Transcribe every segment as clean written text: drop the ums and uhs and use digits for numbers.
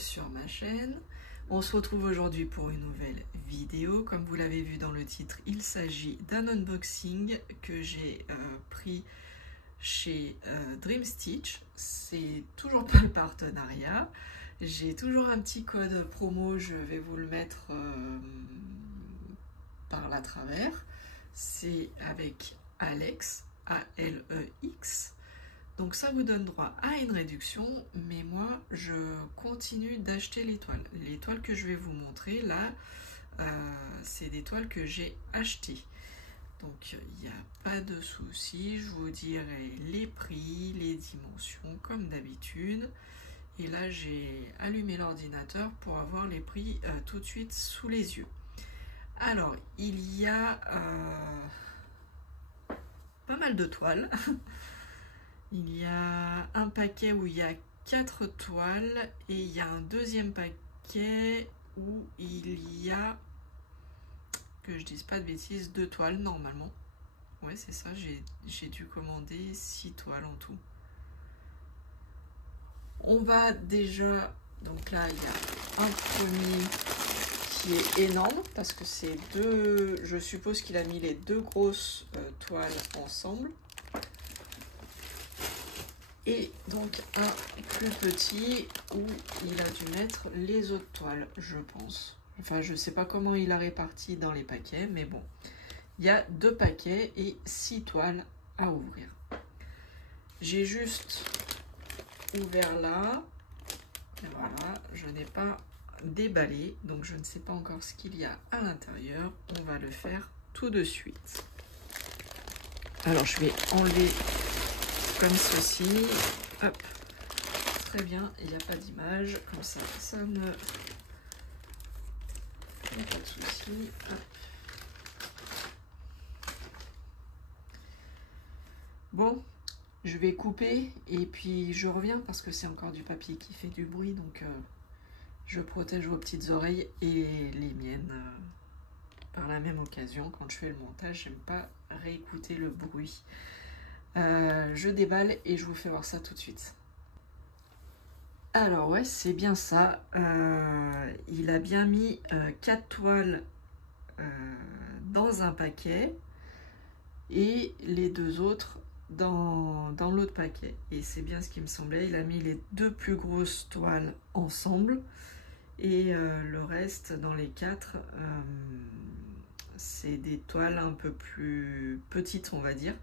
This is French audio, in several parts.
sur ma chaîne. On se retrouve aujourd'hui pour une nouvelle vidéo. Comme vous l'avez vu dans le titre, il s'agit d'un unboxing que j'ai pris chez Dream Stitch. C'est toujours pas le partenariat. J'ai toujours un petit code promo, je vais vous le mettre par la travers. C'est avec Alex, A-L-E-X. Donc ça vous donne droit à une réduction, mais moi je continue d'acheter les toiles. Les toiles que je vais vous montrer là, c'est des toiles que j'ai achetées. Donc il n'y a pas de souci, je vous dirai les prix, les dimensions comme d'habitude. Et là j'ai allumé l'ordinateur pour avoir les prix tout de suite sous les yeux. Alors il y a pas mal de toiles. Il y a un paquet où il y a 4 toiles et il y a un deuxième paquet où il y a, que je dise pas de bêtises, 2 toiles normalement. Ouais, c'est ça, j'ai dû commander 6 toiles en tout. On va déjà, donc là il y a un premier qui est énorme parce que c'est deux, je suppose qu'il a mis les 2 grosses toiles ensemble. Et donc un plus petit où il a dû mettre les autres toiles, je pense. Enfin, je sais pas comment il a réparti dans les paquets, mais bon. Il y a 2 paquets et 6 toiles à ouvrir. J'ai juste ouvert là. Et voilà, je n'ai pas déballé, donc je ne sais pas encore ce qu'il y a à l'intérieur. On va le faire tout de suite. Alors, je vais enlever comme ceci, hop, très bien, il n'y a pas d'image, comme ça, ça ne, il n'y a pas de souci, hop. Bon, je vais couper et puis je reviens parce que c'est encore du papier qui fait du bruit, donc je protège vos petites oreilles et les miennes par la même occasion. Quand je fais le montage, j'aime pas réécouter le bruit. Je déballe et je vous fais voir ça tout de suite. Alors ouais, c'est bien ça. Il a bien mis 4 toiles dans un paquet et les 2 autres dans l'autre paquet. Et c'est bien ce qui me semblait. Il a mis les 2 plus grosses toiles ensemble et le reste dans les 4, c'est des toiles un peu plus petites, on va dire.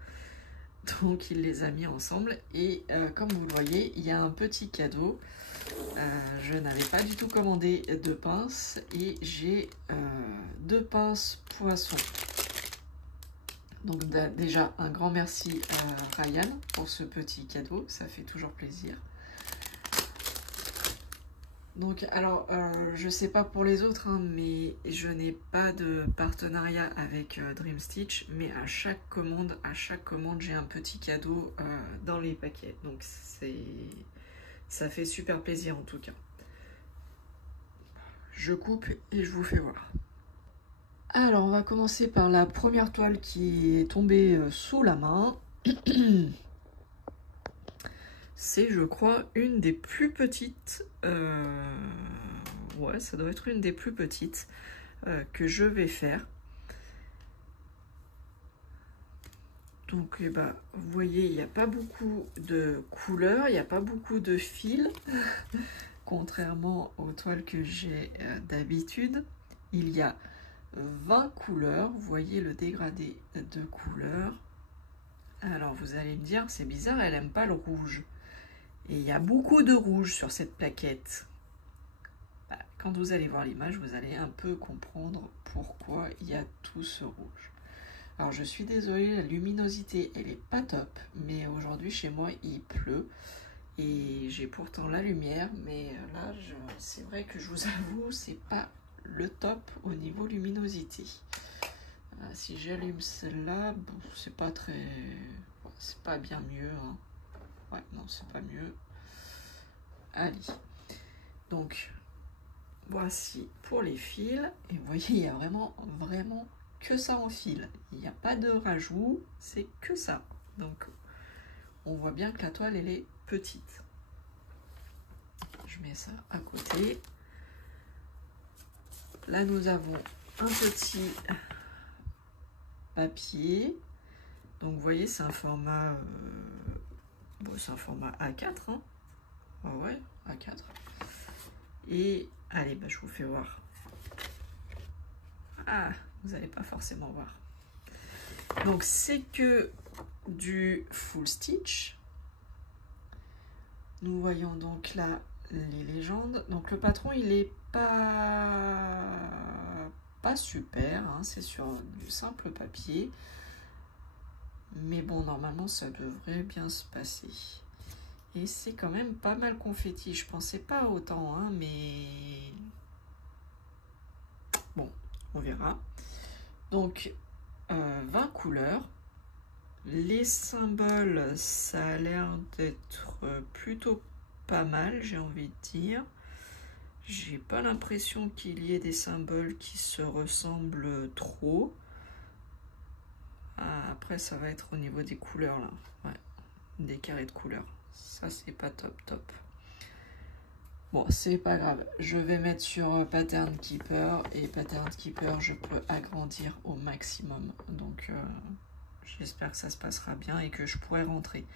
Donc il les a mis ensemble et comme vous le voyez, il y a un petit cadeau. Je n'avais pas du tout commandé de pinces et j'ai 2 pinces poissons. Donc déjà un grand merci à Ryan pour ce petit cadeau, ça fait toujours plaisir. Donc alors je sais pas pour les autres, hein, mais je n'ai pas de partenariat avec Dream Stitch, mais à chaque commande j'ai un petit cadeau dans les paquets. Donc ça fait super plaisir en tout cas. Je coupe et je vous fais voir. Alors on va commencer par la première toile qui est tombée sous la main. C'est, je crois, une des plus petites, ouais, ça doit être une des plus petites que je vais faire. Donc, eh ben, vous voyez, il n'y a pas beaucoup de couleurs, il n'y a pas beaucoup de fils, contrairement aux toiles que j'ai d'habitude. Il y a 20 couleurs, vous voyez le dégradé de couleurs. Alors, vous allez me dire, c'est bizarre, elle n'aime pas le rouge. Et il y a beaucoup de rouge sur cette plaquette. Quand vous allez voir l'image, vous allez un peu comprendre pourquoi il y a tout ce rouge. Alors je suis désolée, la luminosité elle est pas top, mais aujourd'hui chez moi il pleut et j'ai pourtant la lumière, mais là c'est vrai que je vous avoue c'est pas le top au niveau luminosité. Si j'allume celle-là, bon, c'est pas très, c'est pas bien mieux, hein. Ouais, non, c'est pas mieux. Allez. Donc, voici pour les fils. Et vous voyez, il y a vraiment que ça en fil. Il n'y a pas de rajout, c'est que ça. Donc, on voit bien que la toile, elle est petite. je mets ça à côté. Là, nous avons un petit papier. Donc, vous voyez, c'est un format, bon, c'est un format A4. Hein. Ah ouais, A4. Et, allez, bah, je vous fais voir. Ah, vous n'allez pas forcément voir. Donc, c'est que du full stitch. Nous voyons donc là les légendes. Donc, le patron, il est pas super, hein, c'est sur du simple papier, mais bon, normalement ça devrait bien se passer. Et c'est quand même pas mal confetti, je pensais pas autant, hein, mais bon, on verra. Donc 20 couleurs, les symboles, ça a l'air d'être plutôt pas mal, j'ai envie de dire. J'ai pas l'impression qu'il y ait des symboles qui se ressemblent trop. Ah, après, ça va être au niveau des couleurs, là. Ouais, des carrés de couleurs. Ça, c'est pas top. Bon, c'est pas grave. Je vais mettre sur Pattern Keeper. Et Pattern Keeper, je peux agrandir au maximum. Donc, j'espère que ça se passera bien et que je pourrai rentrer.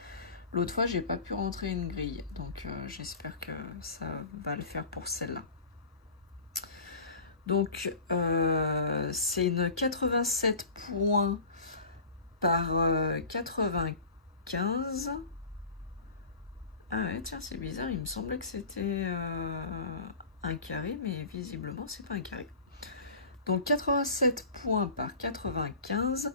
L'autre fois, j'ai pas pu rentrer une grille. Donc, j'espère que ça va le faire pour celle-là. Donc, c'est une 87 points par 95. Ah ouais, tiens, c'est bizarre, il me semblait que c'était un carré, mais visiblement, c'est pas un carré. Donc, 87 points par 95,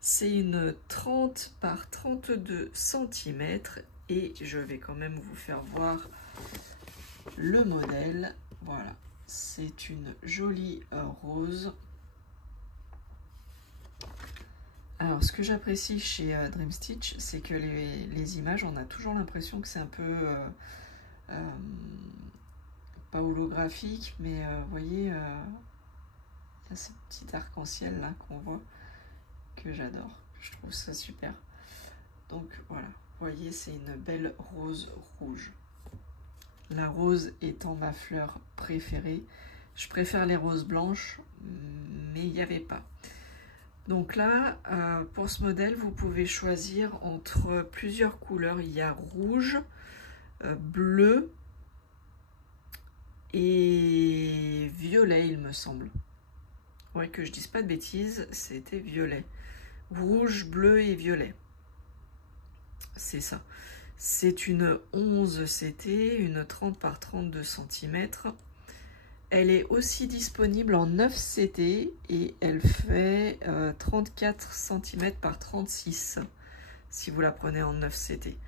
c'est une 30 par 32 cm. Et je vais quand même vous faire voir le modèle. Voilà, c'est une jolie rose. Alors, ce que j'apprécie chez Dream Stitch, c'est que les images, on a toujours l'impression que c'est un peu, pas holographique, mais vous voyez, il y a ce petit arc-en-ciel là qu'on voit, que j'adore. Je trouve ça super. Donc voilà, vous voyez, c'est une belle rose rouge. La rose étant ma fleur préférée. Je préfère les roses blanches, mais il n'y avait pas. Donc là, pour ce modèle, vous pouvez choisir entre plusieurs couleurs. Il y a rouge, bleu et violet, il me semble. Ouais, que je dise pas de bêtises, c'était violet. Rouge, bleu et violet. C'est ça. C'est une 11 CT, une 30 par 32 cm. Elle est aussi disponible en 9 CT et elle fait 34 cm par 36 si vous la prenez en 9 CT.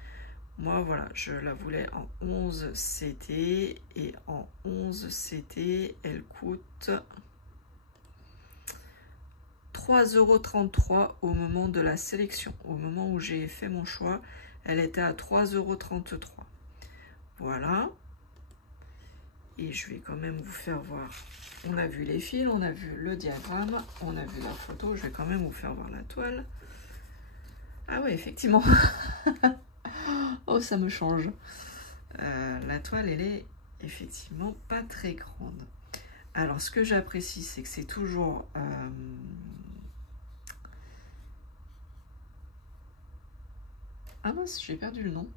Moi, voilà, je la voulais en 11 CT et en 11 CT, elle coûte 3,33 € au moment de la sélection. Au moment où j'ai fait mon choix, elle était à 3,33 €. Voilà. Et je vais quand même vous faire voir. On a vu les fils, on a vu le diagramme, on a vu la photo. Je vais quand même vous faire voir la toile. Ah oui, effectivement. Oh, ça me change. La toile, elle est effectivement pas très grande. Alors, ce que j'apprécie, c'est que c'est toujours... Ah mince, j'ai perdu le nom.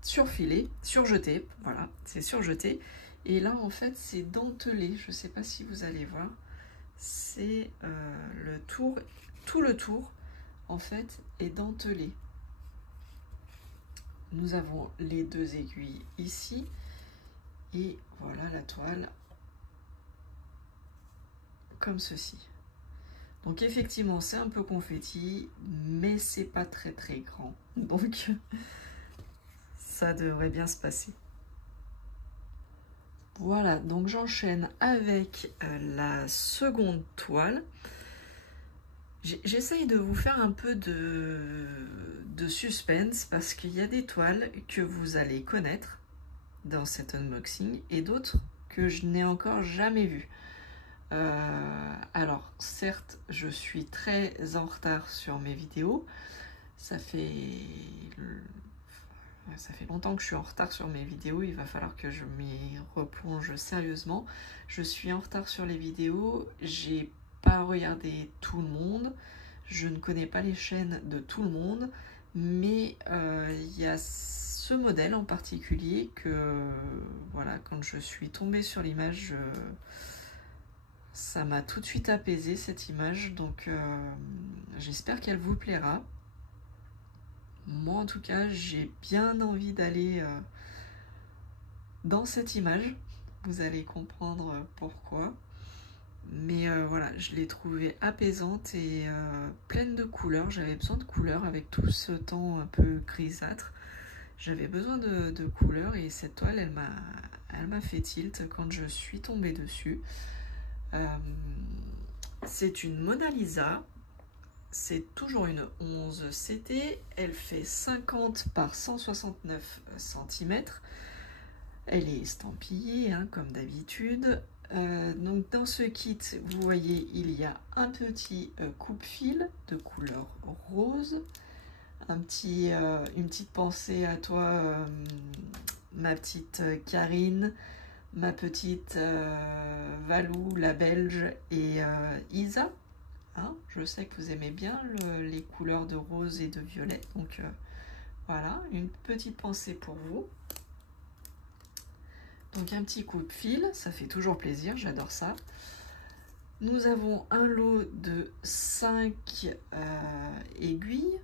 Surfilé, surjeté, voilà, c'est surjeté. Et là, en fait, c'est dentelé. Je ne sais pas si vous allez voir. C'est le tour, tout le tour, en fait, est dentelé. Nous avons les deux aiguilles ici. Et voilà la toile, comme ceci. Donc, effectivement, c'est un peu confetti, mais c'est pas très grand. Donc, ça devrait bien se passer. Voilà, donc j'enchaîne avec la seconde toile. J'essaye de vous faire un peu de suspense parce qu'il y a des toiles que vous allez connaître dans cet unboxing et d'autres que je n'ai encore jamais vues. Alors, certes, je suis très en retard sur mes vidéos. Ça fait Ça fait longtemps que je suis en retard sur mes vidéos, il va falloir que je m'y replonge sérieusement. Je suis en retard sur les vidéos, j'ai pas regardé tout le monde, je ne connais pas les chaînes de tout le monde, mais il y a ce modèle en particulier que, voilà, quand je suis tombée sur l'image, ça m'a tout de suite apaisé cette image, donc j'espère qu'elle vous plaira. Moi en tout cas, j'ai bien envie d'aller dans cette image, vous allez comprendre pourquoi. Mais voilà, je l'ai trouvée apaisante et pleine de couleurs. J'avais besoin de couleurs avec tout ce temps un peu grisâtre. J'avais besoin de couleurs et cette toile, elle m'a fait tilt quand je suis tombée dessus. C'est une Mona Lisa. C'est toujours une 11 CT. Elle fait 50 par 169 cm. Elle est estampillée, hein, comme d'habitude. Donc dans ce kit, vous voyez, il y a un petit coupe-fil de couleur rose, une petite pensée à toi, ma petite Karine, ma petite Valou, la Belge, et Isa. Hein, je sais que vous aimez bien les couleurs de rose et de violet, donc voilà, une petite pensée pour vous. Donc un petit coup de fil, ça fait toujours plaisir, j'adore ça. Nous avons un lot de 5 aiguilles.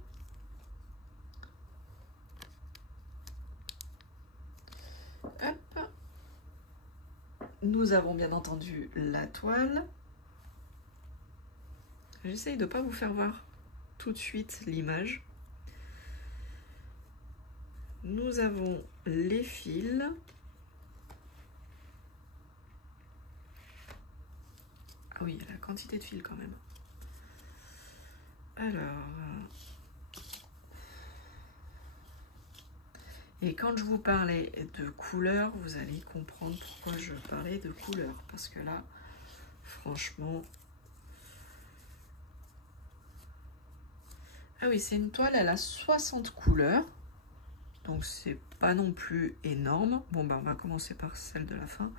Hop. Nous avons bien entendu la toile. J'essaye de ne pas vous faire voir tout de suite l'image. Nous avons les fils. Ah oui, la quantité de fils quand même. Alors... Et quand je vous parlais de couleurs, vous allez comprendre pourquoi je parlais de couleurs. Parce que là, franchement... Ah oui, c'est une toile, elle a 60 couleurs. Donc c'est pas non plus énorme. Bon, ben on va commencer par celle de la fin.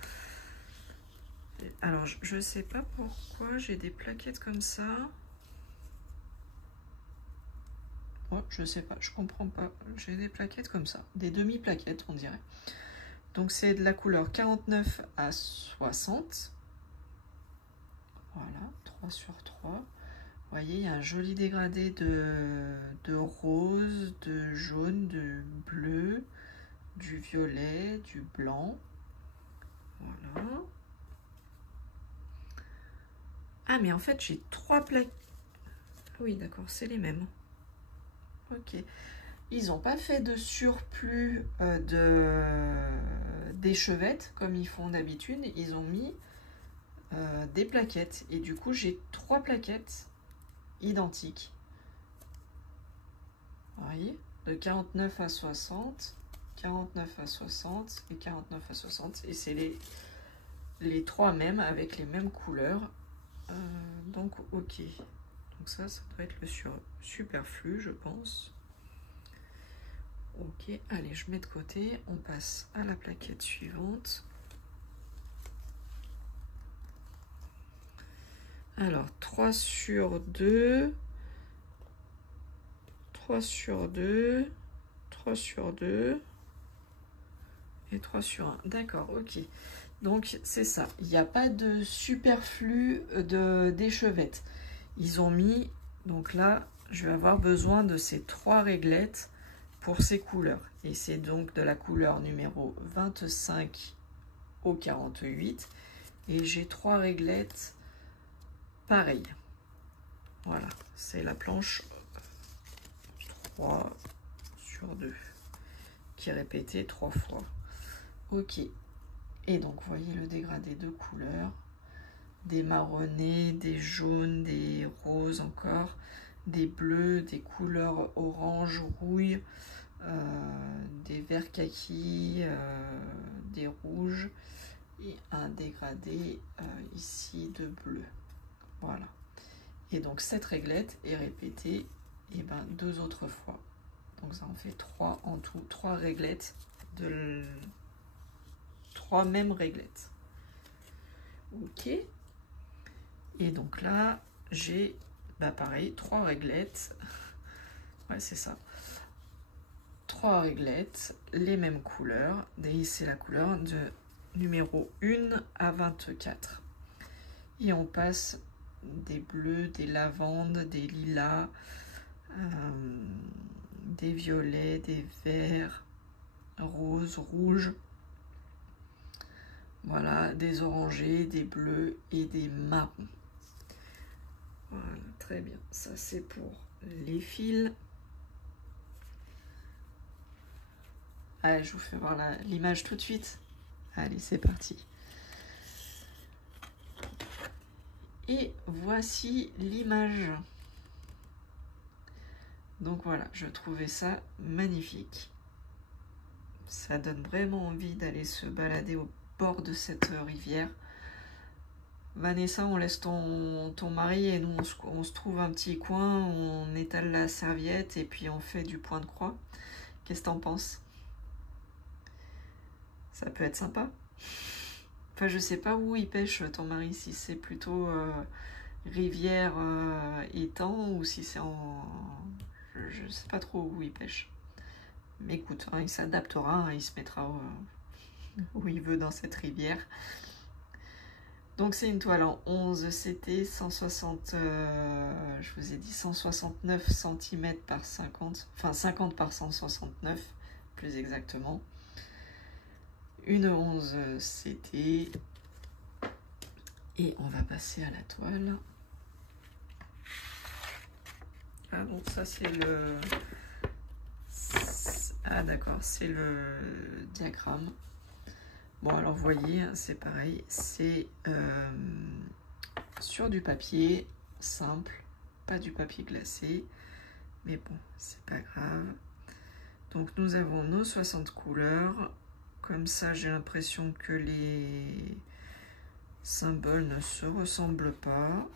Alors, je sais pas pourquoi j'ai des plaquettes comme ça. Oh, je sais pas, je comprends pas. J'ai des plaquettes comme ça, des demi-plaquettes, on dirait. Donc, c'est de la couleur 49 à 60. Voilà, 3 sur 3. Vous voyez, il y a un joli dégradé de rose, de jaune, de bleu, du violet, du blanc. Voilà. Ah, mais en fait, j'ai 3 plaquettes. Oui, d'accord, c'est les mêmes. Ok. Ils n'ont pas fait de surplus d'échevettes comme ils font d'habitude. Ils ont mis des plaquettes. Et du coup, j'ai 3 plaquettes identiques. Vous voyez, de 49 à 60, 49 à 60 et 49 à 60. Et c'est les 3 mêmes avec les mêmes couleurs. Donc, ok. Donc ça doit être le superflu, je pense. Ok, allez, je mets de côté. On passe à la plaquette suivante. Alors, 3 sur 2. 3 sur 2. 3 sur 2. Et 3 sur 1. D'accord, ok. Donc, c'est ça. Il n'y a pas de superflu d'échevettes. Ils ont mis... Donc là, je vais avoir besoin de ces 3 réglettes pour ces couleurs. Et c'est donc de la couleur numéro 25 au 48. Et j'ai 3 réglettes pareilles. Voilà, c'est la planche 3 sur 2 qui est répétée 3 fois. Ok. Et donc, vous voyez le dégradé de couleurs. Des marronnés, des jaunes, des roses encore, des bleus, des couleurs orange, rouille, des verts kaki, des rouges et un dégradé ici de bleu. Voilà. Et donc cette réglette est répétée 2 autres fois. Donc ça en fait 3 en tout, 3 réglettes, 3 mêmes réglettes. Ok. Et donc là, j'ai, bah pareil, 3 réglettes. Ouais, c'est ça. 3 réglettes, les mêmes couleurs. Et c'est la couleur de numéro 1 à 24. Et on passe des bleus, des lavandes, des lilas, des violets, des verts, roses, rouges. Voilà, des orangés, des bleus et des marrons. Voilà, très bien. Ça, c'est pour les fils. Allez, je vous fais voir l'image tout de suite. Allez, c'est parti. Et voici l'image. Donc voilà, je trouvais ça magnifique. Ça donne vraiment envie d'aller se balader au bord de cette rivière. Vanessa, on laisse ton mari et nous on se trouve un petit coin, on étale la serviette et puis on fait du point de croix. Qu'est-ce que t'en penses? Ça peut être sympa. Enfin, je sais pas où il pêche ton mari, si c'est plutôt rivière, étang ou si c'est en... Je sais pas trop où il pêche. Mais écoute, hein, il s'adaptera, hein, il se mettra où il veut dans cette rivière. Donc c'est une toile en 11 CT, 160, je vous ai dit 169 cm par 50, enfin 50 par 169 plus exactement. Une 11 CT. Et on va passer à la toile. Ah bon, ça c'est le... Ah d'accord, c'est le diagramme. Bon alors vous voyez, c'est pareil, c'est sur du papier simple, pas du papier glacé, mais bon, c'est pas grave. Donc nous avons nos 60 couleurs, comme ça j'ai l'impression que les symboles ne se ressemblent pas.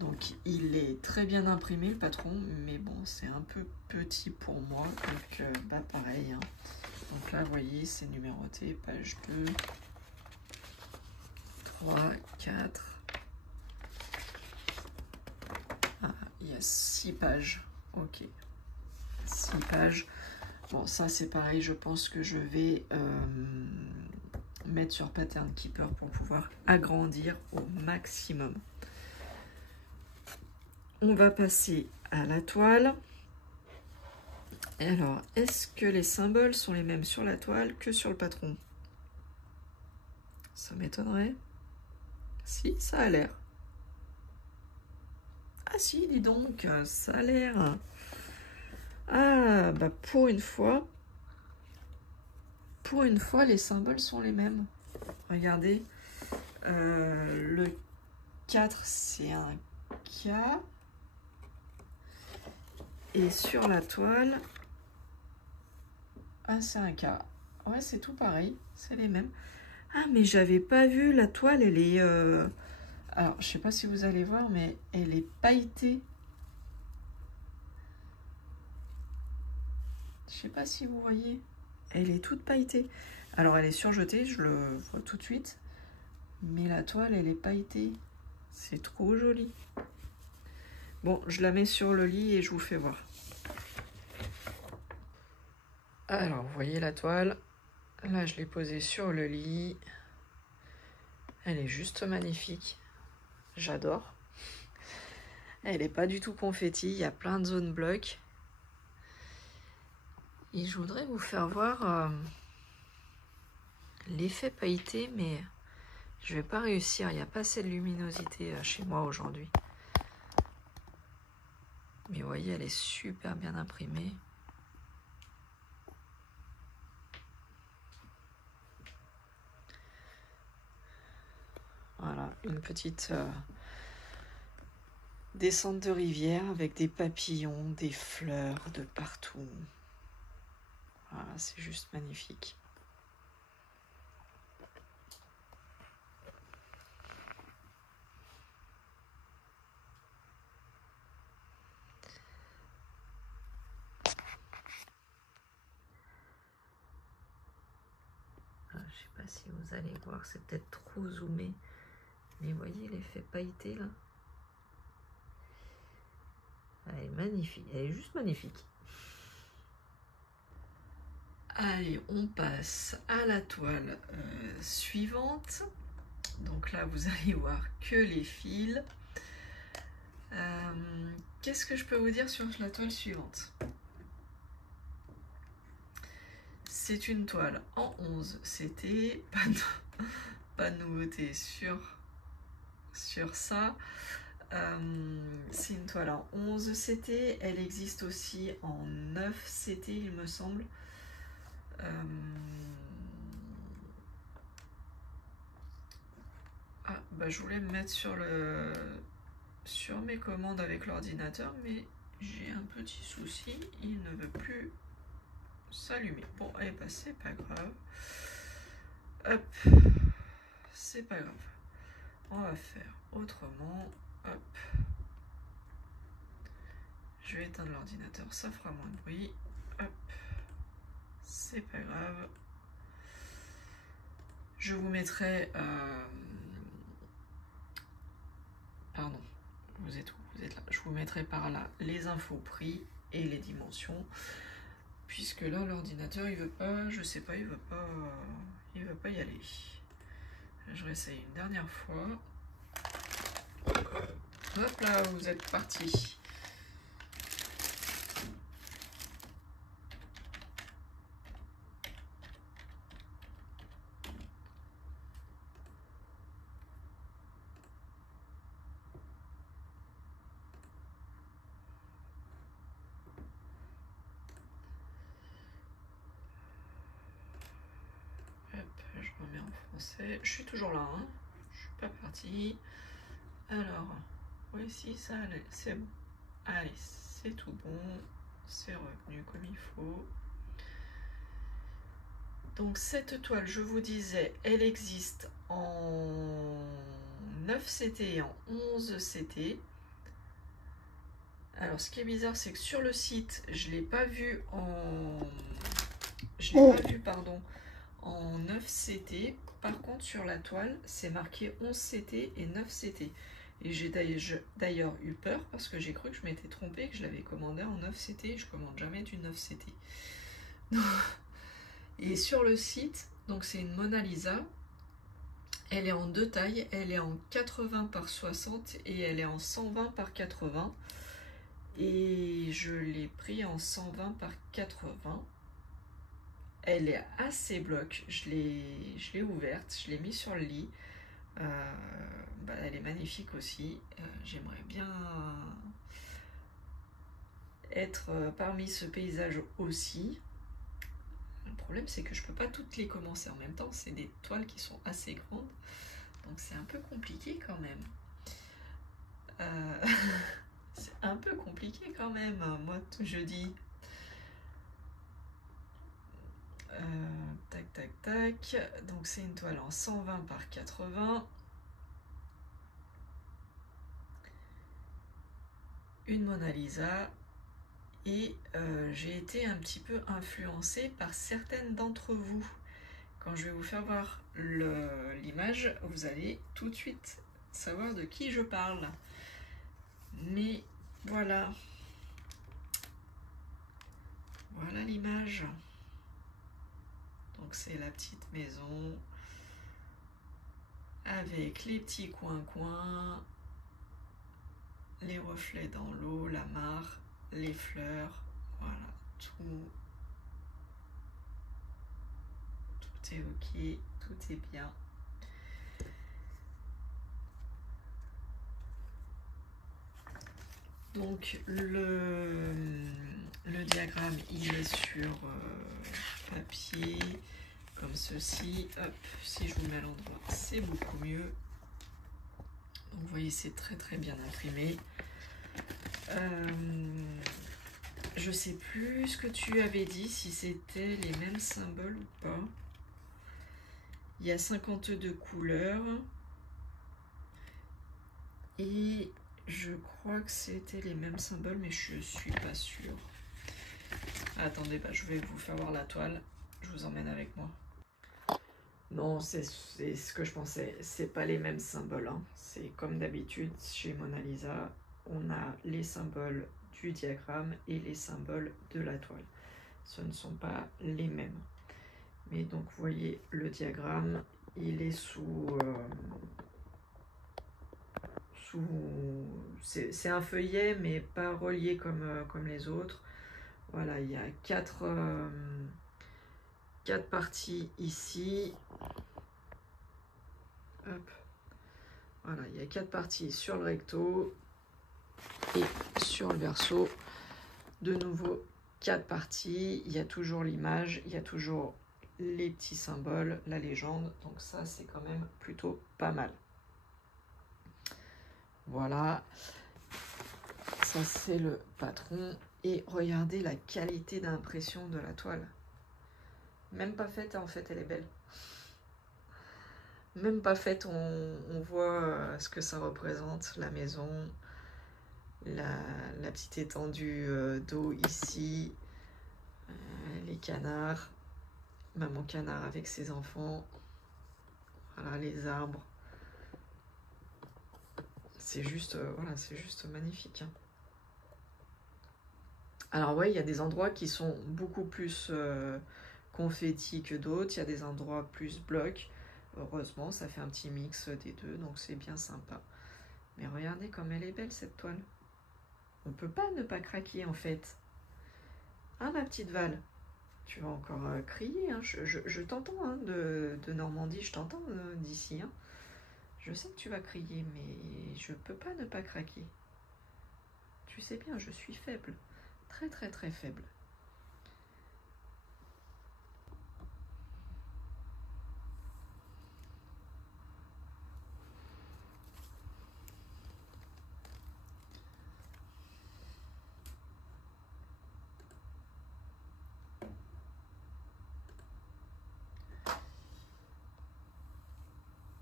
Donc il est très bien imprimé le patron, mais bon c'est un peu petit pour moi, donc bah pareil. Hein. Donc là vous voyez c'est numéroté, page 2, 3, 4. Ah, il y a 6 pages. Ok. 6 pages. Bon ça c'est pareil, je pense que je vais mettre sur Pattern Keeper pour pouvoir agrandir au maximum. On va passer à la toile. Alors, est-ce que les symboles sont les mêmes sur la toile que sur le patron? Ça m'étonnerait. Si, ça a l'air. Ah si, dis donc, ça a l'air. Ah, bah pour une fois, les symboles sont les mêmes. Regardez, le 4, c'est un K. Et sur la toile, ah, c'est un K. Ouais, c'est tout pareil, c'est les mêmes. Ah, mais j'avais pas vu, la toile, elle est... Alors, je sais pas si vous allez voir, mais elle est pailletée. Je sais pas si vous voyez. Elle est toute pailletée. Alors, elle est surjetée, je le vois tout de suite. Mais la toile, elle est pailletée. C'est trop joli. Bon, je la mets sur le lit et je vous fais voir. Alors, vous voyez la toile. Là, je l'ai posée sur le lit. Elle est juste magnifique. J'adore. Elle n'est pas du tout confetti. Il y a plein de zones blocs. Et je voudrais vous faire voir l'effet pailleté, mais je vais pas réussir. Il n'y a pas assez de luminosité chez moi aujourd'hui. Mais vous voyez, elle est super bien imprimée. Voilà, une petite descente de rivière avec des papillons, des fleurs de partout. Voilà, c'est juste magnifique. sais pas si vous allez voir, c'est peut-être trop zoomé. Mais voyez l'effet pailleté là. Elle est magnifique, elle est juste magnifique. Allez, on passe à la toile suivante. Donc là, vous allez voir que les fils. Qu'est-ce que je peux vous dire sur la toile suivante? C'est une toile en 11 CT, pas de nouveauté sur ça. C'est une toile en 11 CT, elle existe aussi en 9 CT il me semble. Ah bah je voulais me mettre sur mes commandes avec l'ordinateur, mais j'ai un petit souci, il ne veut plus s'allumer. Bon, eh ben c'est pas grave. Hop, c'est pas grave. On va faire autrement. Hop. Je vais éteindre l'ordinateur, ça fera moins de bruit. Hop. C'est pas grave. Je vous mettrai... Pardon, vous êtes où? Vous êtes là. Je vous mettrai par là les infos prix et les dimensions. Puisque là, l'ordinateur, il veut pas... Je sais pas, il veut pas y aller. Je réessaye une dernière fois. Hop là, vous êtes parti. Je remets en français. Je suis toujours là, hein. Je suis pas partie. Alors, voici ça, c'est bon. Allez, c'est tout bon. C'est revenu comme il faut. Donc cette toile, je vous disais, elle existe en 9 CT et en 11 CT. Alors ce qui est bizarre, c'est que sur le site, je ne l'ai pas vu en 9 CT. Par contre, sur la toile, c'est marqué 11 CT et 9 CT. Et j'ai d'ailleurs eu peur parce que j'ai cru que je m'étais trompée, que je l'avais commandé en 9 CT. Je commande jamais du 9 CT. Et sur le site, donc c'est une Mona Lisa. Elle est en deux tailles. Elle est en 80 par 60 et elle est en 120 par 80. Et je l'ai pris en 120 par 80. Elle est assez bloc. Je l'ai ouverte, je l'ai mis sur le lit. Elle est magnifique aussi. J'aimerais bien être parmi ce paysage aussi. Le problème, c'est que je peux pas toutes les commencer en même temps. C'est des toiles qui sont assez grandes. Donc c'est un peu compliqué quand même. C'est un peu compliqué quand même. Moi, tout jeudi. Tac, tac, tac. Donc c'est une toile en 120 par 80. Une Mona Lisa. Et j'ai été un petit peu influencée par certaines d'entre vous. Quand je vais vous faire voir l'image, vous allez tout de suite savoir de qui je parle. Mais voilà. Voilà l'image. Donc c'est la petite maison avec les petits coins-coins, les reflets dans l'eau, la mare, les fleurs, voilà, tout est ok, tout est bien. Donc le diagramme, il est sur papier, comme ceci. Hop, si je vous mets à l'endroit, c'est beaucoup mieux. Donc vous voyez, c'est très très bien imprimé. Je sais plus ce que tu avais dit, si c'était les mêmes symboles ou pas. Il y a 52 couleurs. Et je crois que c'était les mêmes symboles, mais je suis pas sûre. Attendez, je vais vous faire voir la toile. Je vous emmène avec moi. Non, c'est ce que je pensais. C'est pas les mêmes symboles, hein. C'est comme d'habitude chez Mona Lisa, on a les symboles du diagramme et les symboles de la toile. Ce ne sont pas les mêmes. Mais donc, vous voyez, le diagramme, il est c'est un feuillet, mais pas relié comme les autres. Voilà, il y a quatre parties ici. Hop. Voilà, il y a 4 parties sur le recto et sur le verso. De nouveau, 4 parties. Il y a toujours l'image, il y a toujours les petits symboles, la légende. Donc ça, c'est quand même plutôt pas mal. Voilà. Ça, c'est le patron. Et regardez la qualité d'impression de la toile. Même pas faite, en fait, elle est belle. Même pas faite, on voit ce que ça représente, la maison, la petite étendue d'eau ici, les canards, maman canard avec ses enfants, voilà, les arbres. C'est juste, voilà, c'est juste magnifique, hein. Alors ouais, il y a des endroits qui sont beaucoup plus confetti que d'autres, il y a des endroits plus blocs. Heureusement, ça fait un petit mix des deux, donc c'est bien sympa. Mais regardez comme elle est belle cette toile. On peut pas ne pas craquer en fait. Hein, ma petite Val? Tu vas encore crier, hein. Je t'entends, hein, de Normandie, je t'entends d'ici, hein. Je sais que tu vas crier, mais je peux pas ne pas craquer. Tu sais bien, je suis faible. Très très très faible.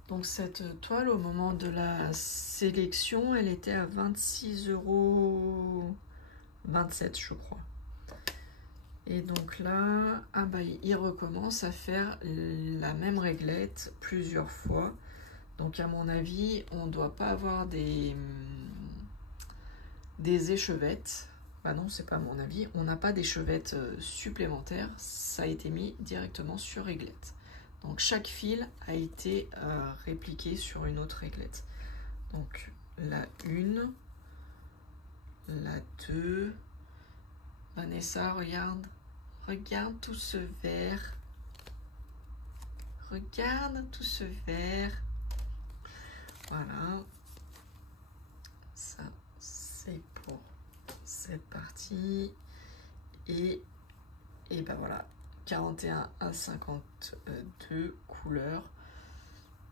Donc cette toile, au moment de la sélection, elle était à 26,27 € je crois. Et donc là, ah bah, il recommence à faire la même réglette plusieurs fois. Donc à mon avis, on ne doit pas avoir des échevettes. Bah non, c'est pas à mon avis. On n'a pas d'échevettes supplémentaires. Ça a été mis directement sur réglette. Donc chaque fil a été répliqué sur une autre réglette. Donc la 1, la 2. Vanessa, regarde. Regarde tout ce vert. Regarde tout ce vert. Voilà. Ça, c'est pour cette partie. Et ben voilà. 41 à 52 couleurs.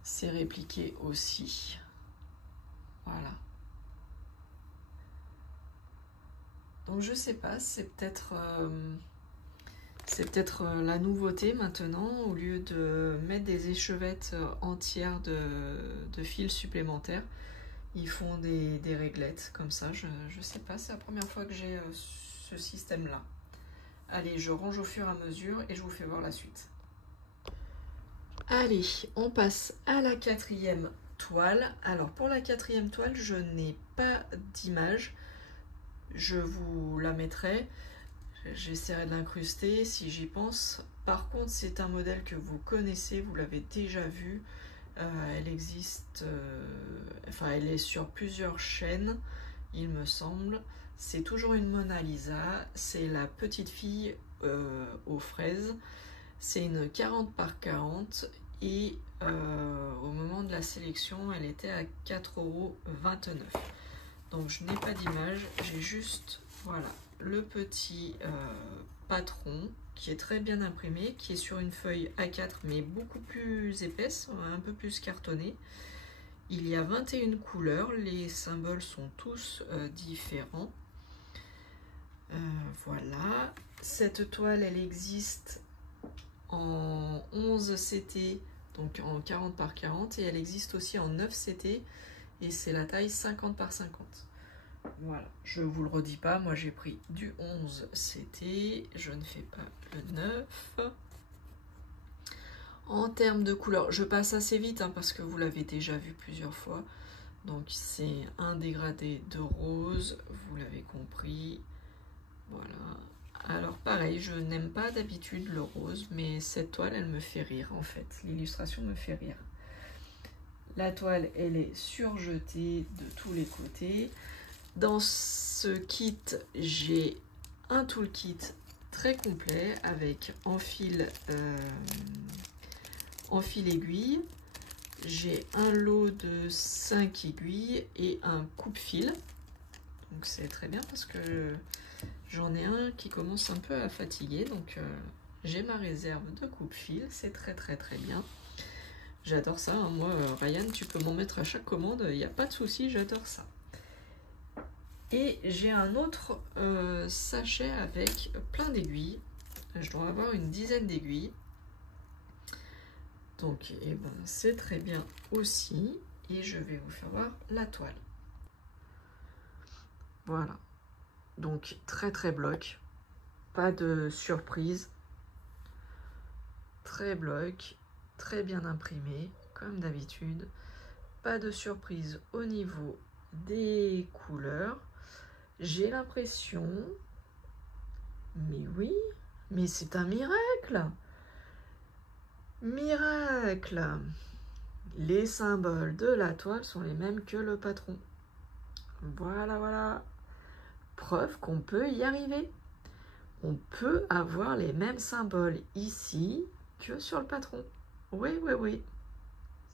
C'est répliqué aussi. Voilà. Donc je sais pas, c'est peut-être la nouveauté maintenant. Au lieu de mettre des échevettes entières de fils supplémentaires, ils font des réglettes comme ça. Je sais pas, c'est la première fois que j'ai ce système-là. Allez, je range au fur et à mesure et je vous fais voir la suite. Allez, on passe à la 4e toile. Alors pour la 4e toile, je n'ai pas d'image. Je vous la mettrai. J'essaierai de l'incruster si j'y pense. Par contre, c'est un modèle que vous connaissez, vous l'avez déjà vu. Elle existe, enfin elle est sur plusieurs chaînes, il me semble. C'est toujours une Mona Lisa, c'est la petite fille aux fraises. C'est une 40 par 40 et au moment de la sélection, elle était à 4,29 €. Donc je n'ai pas d'image, j'ai juste, voilà, le petit patron qui est très bien imprimé, qui est sur une feuille A4 mais beaucoup plus épaisse, un peu plus cartonnée. Il y a 21 couleurs, les symboles sont tous différents. Voilà, cette toile elle existe en 11 CT, donc en 40 par 40, et elle existe aussi en 9 CT, et c'est la taille 50 par 50. Voilà, je vous le redis pas, moi j'ai pris du 11 CT, je ne fais pas le 9. En termes de couleur, je passe assez vite hein, parce que vous l'avez déjà vu plusieurs fois. Donc c'est un dégradé de rose, vous l'avez compris. Voilà. Alors pareil, je n'aime pas d'habitude le rose, mais cette toile, elle me fait rire en fait. L'illustration me fait rire. La toile, elle est surjetée de tous les côtés. Dans ce kit, j'ai un toolkit très complet avec enfil aiguille. J'ai un lot de 5 aiguilles et un coupe-fil. Donc c'est très bien parce que j'en ai un qui commence un peu à fatiguer. Donc j'ai ma réserve de coupe-fil. C'est très bien. J'adore ça. Hein. Moi, Ryan, tu peux m'en mettre à chaque commande. Il n'y a pas de souci, j'adore ça. Et j'ai un autre sachet avec plein d'aiguilles. Je dois avoir une dizaine d'aiguilles. Donc, eh ben, c'est très bien aussi. Et je vais vous faire voir la toile. Voilà. Donc, très bloc. Pas de surprise. Très bloc. Très bien imprimé, comme d'habitude. Pas de surprise au niveau des couleurs. J'ai l'impression... Mais oui, mais c'est un miracle! Miracle! Les symboles de la toile sont les mêmes que le patron. Voilà. Preuve qu'on peut y arriver. On peut avoir les mêmes symboles ici que sur le patron. Oui.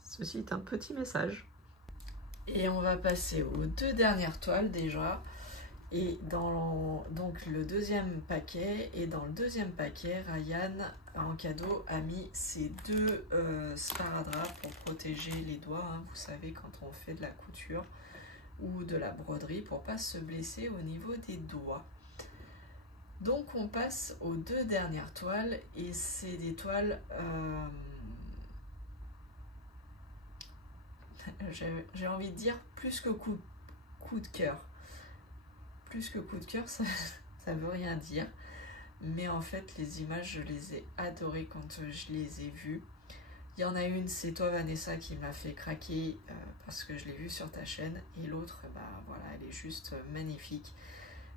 Ceci est un petit message. Et on va passer aux deux dernières toiles déjà. Et donc le deuxième paquet, Ryan en cadeau a mis ces deux sparadraps pour protéger les doigts, hein, vous savez, quand on fait de la couture ou de la broderie, pour pas se blesser au niveau des doigts. Donc on passe aux deux dernières toiles, et c'est des toiles, j'ai envie de dire, plus que coup de cœur. Plus que coup de cœur, ça veut rien dire. Mais en fait, les images, je les ai adorées quand je les ai vues. Il y en a une, c'est toi Vanessa, qui m'a fait craquer parce que je l'ai vue sur ta chaîne. Et l'autre, bah, voilà, elle est juste magnifique.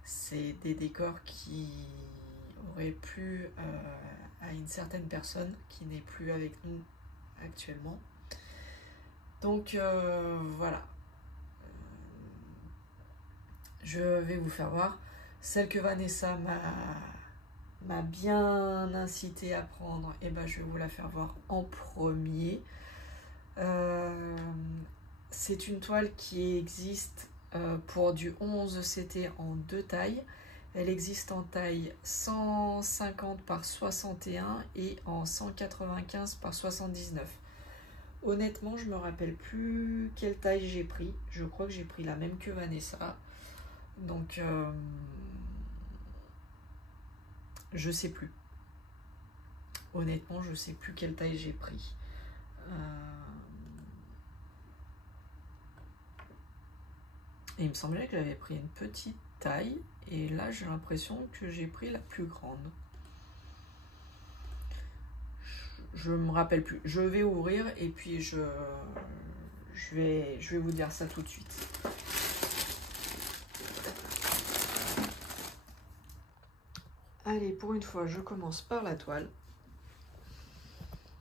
C'est des décors qui auraient plu à une certaine personne qui n'est plus avec nous actuellement. Donc voilà. Je vais vous faire voir. Celle que Vanessa m'a bien incité à prendre, et ben je vais vous la faire voir en premier. C'est une toile qui existe pour du 11 CT en deux tailles. Elle existe en taille 150 par 61 et en 195 par 79. Honnêtement, je me rappelle plus quelle taille j'ai pris. Je crois que j'ai pris la même que Vanessa. Donc, je sais plus. Honnêtement, je sais plus quelle taille j'ai pris. Et il me semblait que j'avais pris une petite taille. Et là, j'ai l'impression que j'ai pris la plus grande. Je me rappelle plus. Je vais ouvrir et puis je vais vous dire ça tout de suite. Allez, pour une fois, je commence par la toile.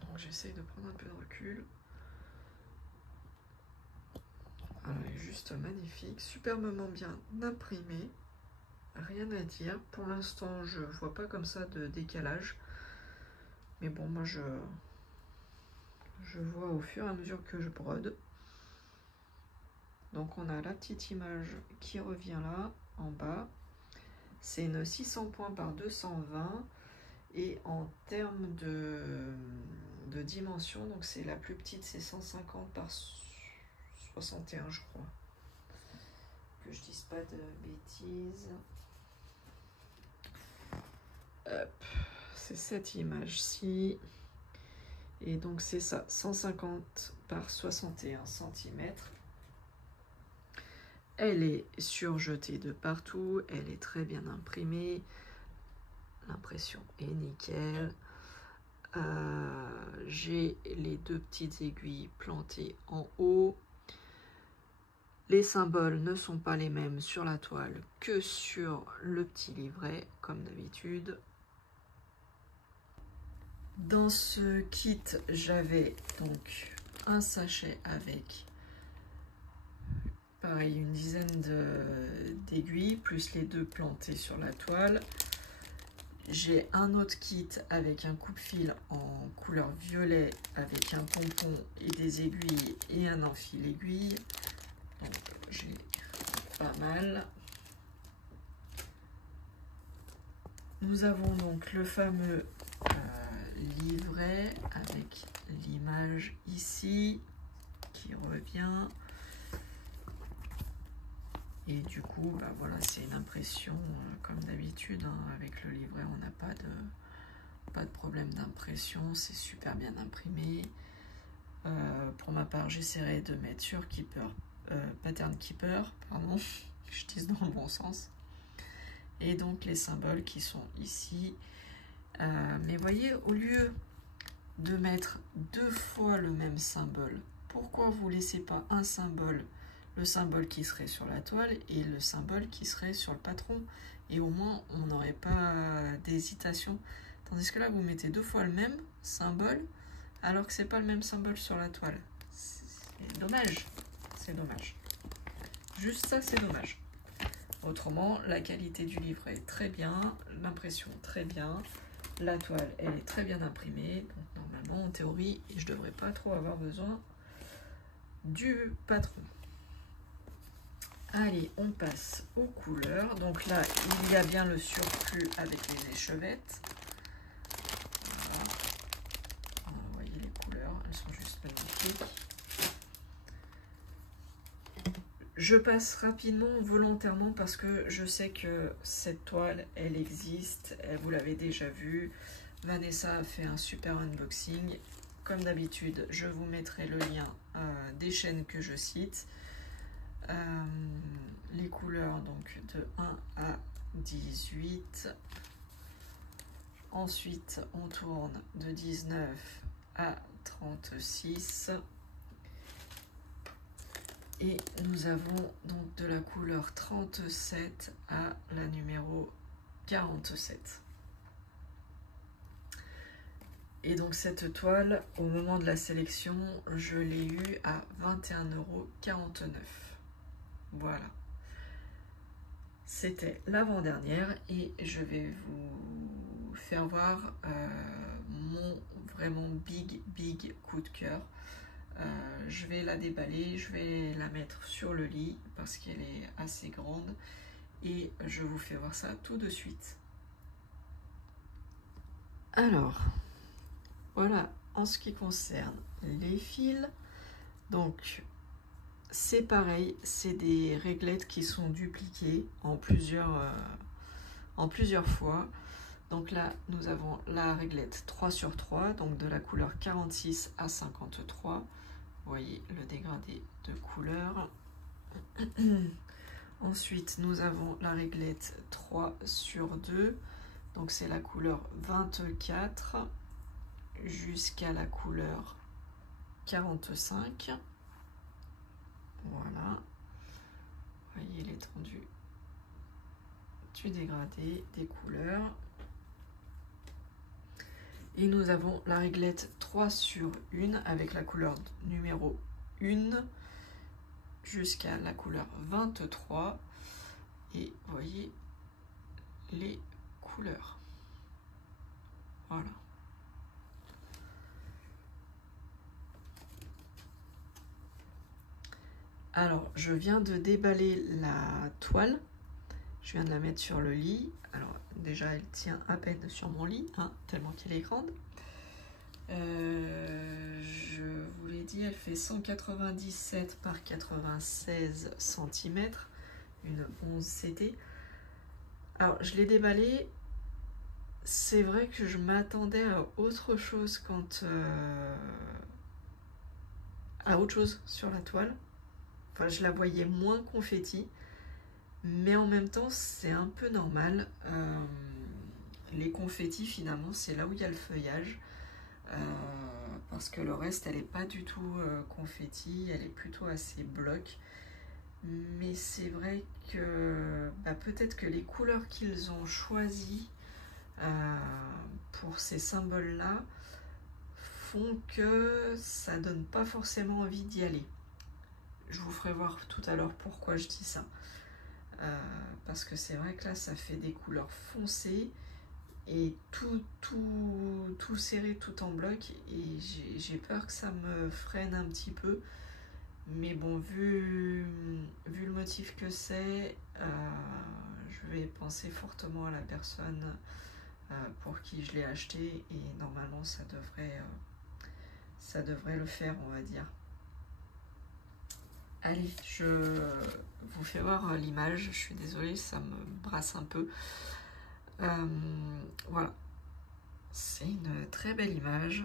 Donc j'essaye de prendre un peu de recul. Alors, elle est juste magnifique, superbement bien imprimée. Rien à dire. Pour l'instant, je vois pas comme ça de décalage. Mais bon, moi, je vois au fur et à mesure que je brode. Donc, on a la petite image qui revient là, en bas. C'est une 600 points par 220. Et en termes de dimension, donc c'est la plus petite, c'est 150 par 61, je crois. Que je dise pas de bêtises. Hop, c'est cette image-ci. Et donc c'est ça, 150 par 61 cm. Elle est surjetée de partout, elle est très bien imprimée. L'impression est nickel. j'ai les deux petites aiguilles plantées en haut. Les symboles ne sont pas les mêmes sur la toile que sur le petit livret, comme d'habitude. Dans ce kit, j'avais donc un sachet avec, pareil, une dizaine d'aiguilles, plus les deux plantées sur la toile. J'ai un autre kit avec un coupe-fil en couleur violet, avec un pompon et des aiguilles et un enfile-aiguille. Donc j'ai pas mal. Nous avons donc le fameux livret avec l'image ici qui revient. Et du coup, bah voilà, c'est une impression comme d'habitude. Hein, avec le livret, on n'a pas de problème d'impression. C'est super bien imprimé. Pour ma part, j'essaierai de mettre sur Keeper, Pattern Keeper, pardon, je dis dans le bon sens. Et donc les symboles qui sont ici. Mais voyez, au lieu de mettre deux fois le même symbole, pourquoi vous ne laissez pas un symbole, le symbole qui serait sur la toile et le symbole qui serait sur le patron, et au moins on n'aurait pas d'hésitation. Tandis que là vous mettez deux fois le même symbole alors que c'est pas le même symbole sur la toile. C'est dommage, c'est dommage. Juste ça, c'est dommage. Autrement, la qualité du livret est très bien, l'impression très bien, la toile elle est très bien imprimée, donc normalement en théorie je devrais pas trop avoir besoin du patron. Allez, on passe aux couleurs. Donc là, il y a bien le surplus avec les échevettes. Voilà. Vous voyez les couleurs, elles sont juste magnifiques. Je passe rapidement, volontairement, parce que je sais que cette toile, elle existe. Vous l'avez déjà vue. Vanessa a fait un super unboxing. Comme d'habitude, je vous mettrai le lien des chaînes que je cite. Les couleurs donc de 1 à 18. Ensuite, on tourne de 19 à 36. Et nous avons donc de la couleur 37 à la numéro 47. Et donc cette toile, au moment de la sélection, je l'ai eue à 21,49 €. Voilà. C'était l'avant-dernière et je vais vous faire voir mon vraiment big coup de cœur. Je vais la déballer, je vais la mettre sur le lit parce qu'elle est assez grande et je vous fais voir ça tout de suite. Alors, voilà, en ce qui concerne les fils, donc c'est pareil, c'est des réglettes qui sont dupliquées en plusieurs fois. Donc là, nous avons la réglette 3 sur 3, donc de la couleur 46 à 53. Vous voyez le dégradé de couleur. Ensuite, nous avons la réglette 3 sur 2. Donc c'est la couleur 24 jusqu'à la couleur 45. Voilà. Vous voyez l'étendue du dégradé des couleurs. Et nous avons la réglette 3 sur 1 avec la couleur numéro 1 jusqu'à la couleur 23. Et vous voyez les couleurs. Voilà. Alors, je viens de déballer la toile. Je viens de la mettre sur le lit. Alors, déjà, elle tient à peine sur mon lit, hein, tellement qu'elle est grande. Je vous l'ai dit, elle fait 197 par 96 cm, une 11 CT. Alors, je l'ai déballée. C'est vrai que je m'attendais à autre chose à autre chose sur la toile. Enfin, je la voyais moins confetti. Mais en même temps, c'est un peu normal. Les confettis, finalement, c'est là où il y a le feuillage. parce que le reste, elle n'est pas du tout confetti, elle est plutôt assez bloc. Mais c'est vrai que peut-être que les couleurs qu'ils ont choisies pour ces symboles-là font que ça donne pas forcément envie d'y aller. Je vous ferai voir tout à l'heure pourquoi je dis ça. Parce que c'est vrai que là, ça fait des couleurs foncées et tout serré, tout en bloc. Et j'ai peur que ça me freine un petit peu. Mais bon, vu le motif que c'est, je vais penser fortement à la personne pour qui je l'ai acheté. Et normalement, ça devrait le faire, on va dire. Allez, je vous fais voir l'image. Je suis désolée, ça me brasse un peu. Voilà. C'est une très belle image.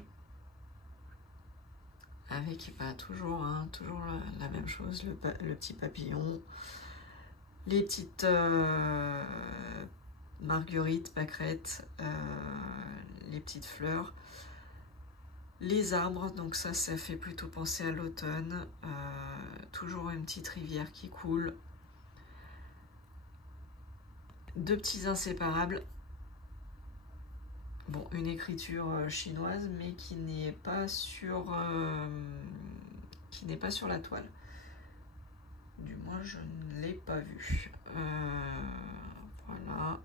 Avec toujours la même chose, le petit papillon, les petites marguerites, pâquerettes, les petites fleurs, les arbres, donc ça fait plutôt penser à l'automne, toujours une petite rivière qui coule, deux petits inséparables. Bon, une écriture chinoise, mais qui n'est pas sur la toile. Du moins, je ne l'ai pas vue. Voilà.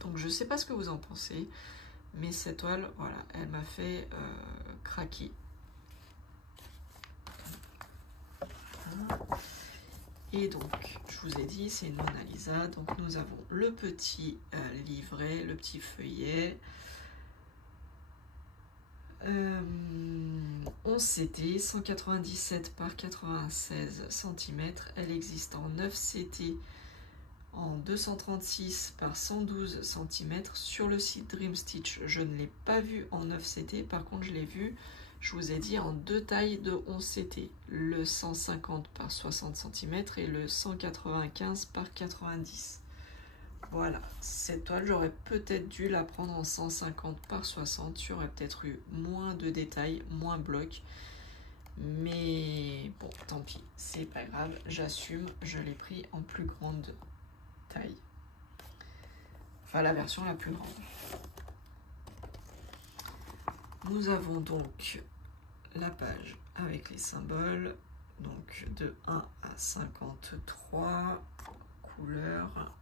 Donc, je ne sais pas ce que vous en pensez, mais cette toile, voilà, elle m'a fait craquer. Et donc, je vous ai dit, c'est une Mona Lisa. Donc, nous avons le petit livret, le petit feuillet. 11 CT, 197 par 96 cm. Elle existe en 9 CT, en 236 par 112 cm. Sur le site Dream Stitch, je ne l'ai pas vu en 9 CT. Par contre, je l'ai vu, je vous ai dit, en deux tailles de 11 CT. Le 150 par 60 cm et le 195 par 90. Voilà, cette toile, j'aurais peut-être dû la prendre en 150 par 60. J'aurais peut-être eu moins de détails, moins blocs. Mais bon, tant pis, c'est pas grave, j'assume, je l'ai pris en plus grande taille. Enfin, la version la plus grande. Nous avons donc la page avec les symboles, donc de 1 à 53 couleurs.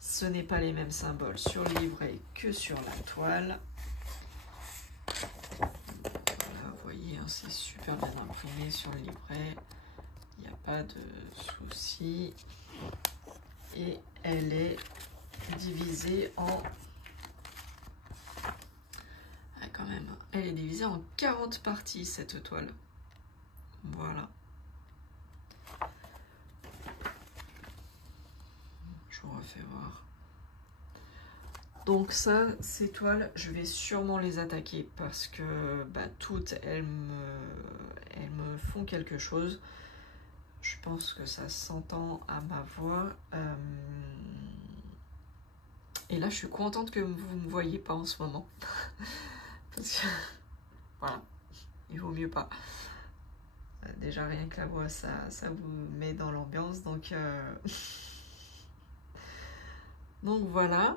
Ce n'est pas les mêmes symboles sur le livret que sur la toile. Voilà, vous voyez, hein, c'est super bien imprimé sur le livret. Il n'y a pas de souci. Et elle est divisée en... Ah, quand même, elle est divisée en 40 parties, cette toile. Voilà. Je vous refais voir. Donc ça, ces toiles, je vais sûrement les attaquer parce que toutes, elles me font quelque chose. Je pense que ça s'entend à ma voix. Et là, je suis contente que vous ne me voyez pas en ce moment. Parce que, voilà, il vaut mieux pas. Déjà, rien que la voix, ça vous met dans l'ambiance. Donc voilà,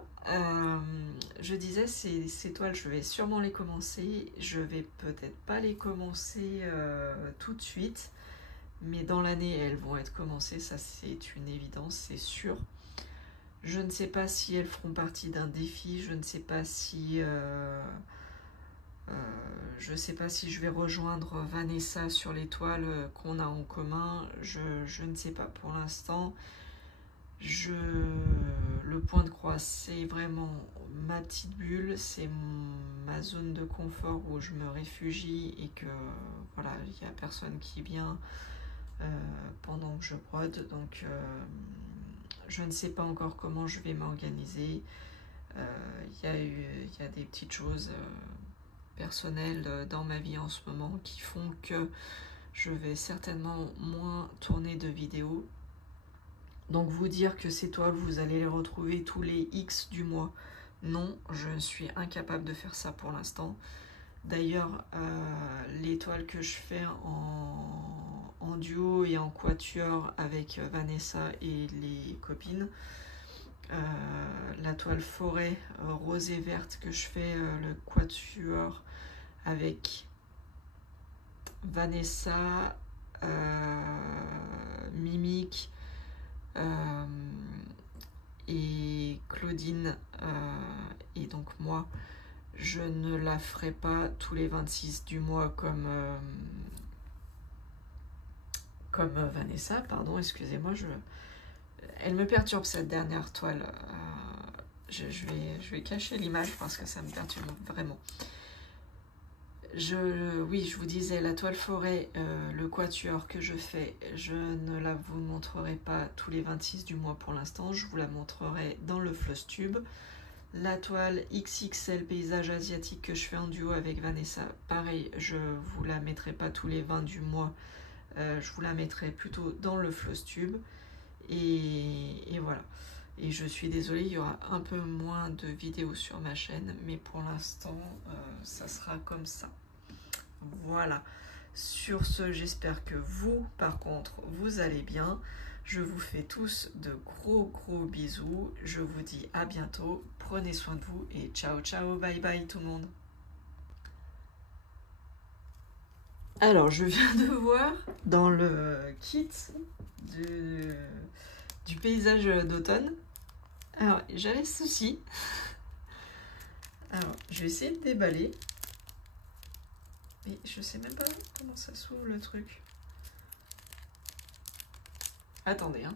je disais, ces toiles, je vais sûrement les commencer. Je vais peut-être pas les commencer tout de suite, mais dans l'année, elles vont être commencées. Ça, c'est une évidence, c'est sûr. Je ne sais pas si elles feront partie d'un défi. Je ne sais pas si je vais rejoindre Vanessa sur les toiles qu'on a en commun. Je ne sais pas pour l'instant. Le point de croix, c'est vraiment ma petite bulle, c'est ma zone de confort où je me réfugie et que voilà, il n'y a personne qui vient pendant que je brode. Donc je ne sais pas encore comment je vais m'organiser. Il y a des petites choses personnelles dans ma vie en ce moment qui font que je vais certainement moins tourner de vidéos. Donc vous dire que ces toiles, vous allez les retrouver tous les X du mois, Non, je suis incapable de faire ça pour l'instant. D'ailleurs, les toiles que je fais en duo et en quatuor avec Vanessa et les copines, la toile forêt rose et verte que je fais le quatuor avec Vanessa, Mimique et Claudine et donc moi, je ne la ferai pas tous les 26 du mois comme Vanessa, pardon, excusez-moi, elle me perturbe cette dernière toile. Je vais cacher l'image parce que ça me perturbe vraiment. Oui, je vous disais, la toile forêt, le quatuor que je fais, je ne la vous montrerai pas tous les 26 du mois pour l'instant, je vous la montrerai dans le floss tube. La toile XXL paysage asiatique que je fais en duo avec Vanessa, pareil, je vous la mettrai pas tous les 20 du mois, je vous la mettrai plutôt dans le floss tube. Et voilà. Et je suis désolée, il y aura un peu moins de vidéos sur ma chaîne, mais pour l'instant, ça sera comme ça. Voilà. Sur ce, j'espère que vous, par contre, vous allez bien. Je vous fais tous de gros bisous. Je vous dis à bientôt. Prenez soin de vous et ciao ciao, bye bye tout le monde. Alors, je viens de voir dans le kit du paysage d'automne. Alors, j'avais ceci. Alors, je vais essayer de déballer. Mais je sais même pas comment ça s'ouvre le truc. Attendez, hein.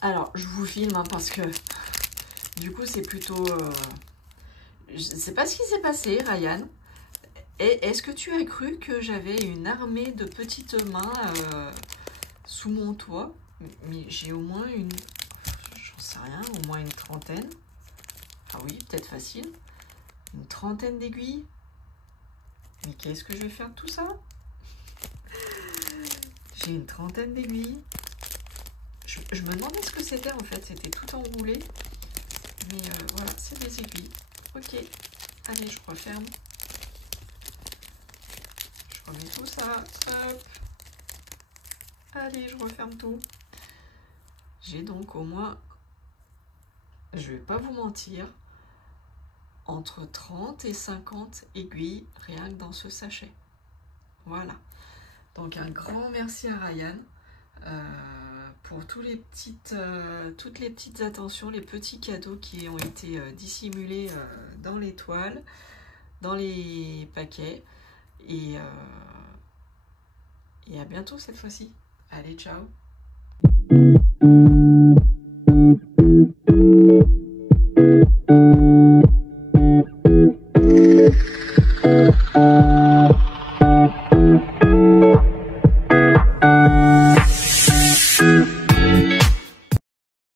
Alors, je vous filme hein, parce que du coup, c'est plutôt... Je sais pas ce qui s'est passé, Ryan. Et est-ce que tu as cru que j'avais une armée de petites mains sous mon toit? Mais j'ai au moins une... J'en sais rien, au moins une trentaine. Ah oui, peut-être facile. Une trentaine d'aiguilles. Mais qu'est-ce que je vais faire de tout ça? J'ai une trentaine d'aiguilles. Je me demandais ce que c'était en fait. C'était tout enroulé. Mais voilà, c'est des aiguilles. Ok. Allez, je referme. Je remets tout ça. Hop. Allez, je referme tout. J'ai donc au moins, je vais pas vous mentir, entre 30 et 50 aiguilles rien que dans ce sachet. Voilà. Donc un grand merci à Ryan pour toutes les petites attentions, les petits cadeaux qui ont été dissimulés dans les toiles, dans les paquets. Et à bientôt cette fois-ci. Allez, ciao.